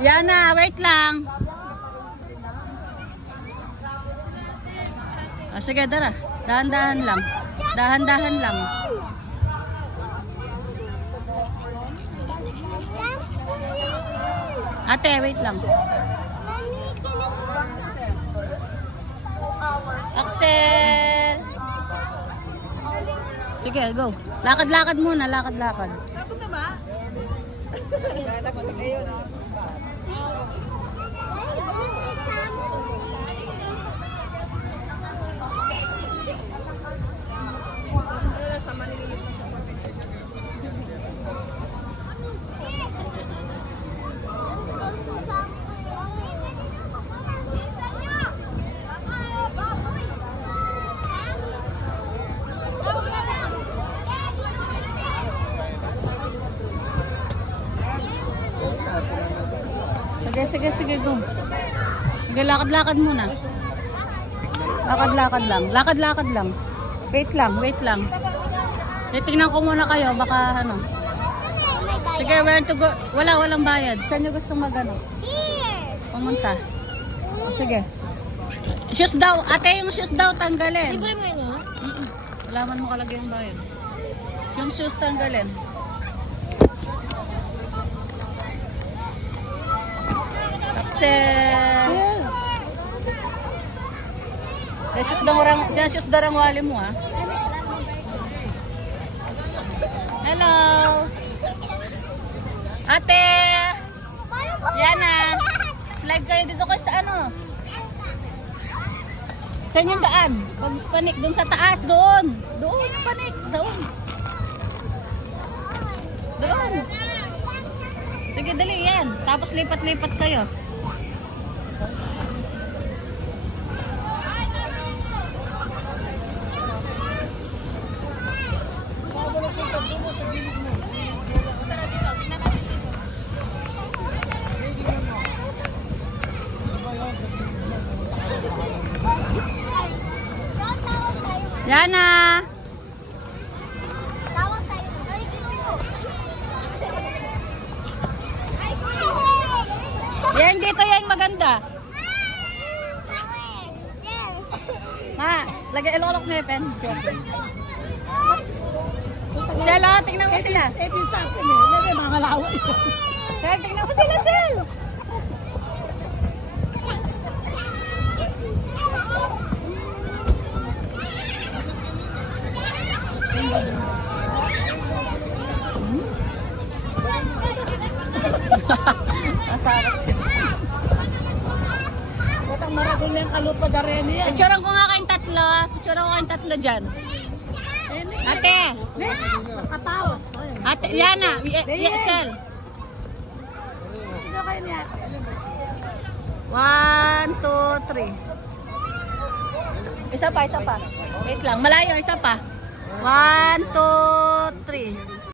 Yana, wait lang. Ah, sige, dara. Dahan-dahan lang. Dahan-dahan lang. Ate, wait lang. Axel. Sige, go. Lakad-lakad muna, lakad-lakad. Tapos na ba? Dapat kayo na. Sige, go. Sige, lakad-lakad muna. Lakad-lakad lang. Lakad-lakad lang. Wait lang. Titingnan ko muna kayo, baka ano. Sige, where to go? Walang bayad. Saan nyo gusto magano? Pumunta. O, sige. Shoes daw. Ate, yung shoes daw, tanggalin. Libre mo yun, ha? Alaman mo kalagay yung bayad. Yung shoes tanggalin. Sus darang wali mo, ha. Hello. Ate. Yana. Slide kayo dito kayo sa ano? Saan yung daan? Pag panik doon sa taas, doon. Doon, panik, doon. Doon. Sige, dali yan. Tapos lipat-lipat kayo. Yana. Yan dito yan maganda. Ma, lagay ilolok mo yung pen. Sela, tingnan mo sila. Lagay mga laway. Sel, tingnan mo sila, Sel. Batang maragol na yung kalupa da rin yan. Picturean ko nga kayong tatlo dyan. Ate. Nakataos. Ate, Yana. Sel. Sino kayo niya? 1, 2, 3. Isa pa. Wait lang. Malayo, isa pa. 1, 2, 3.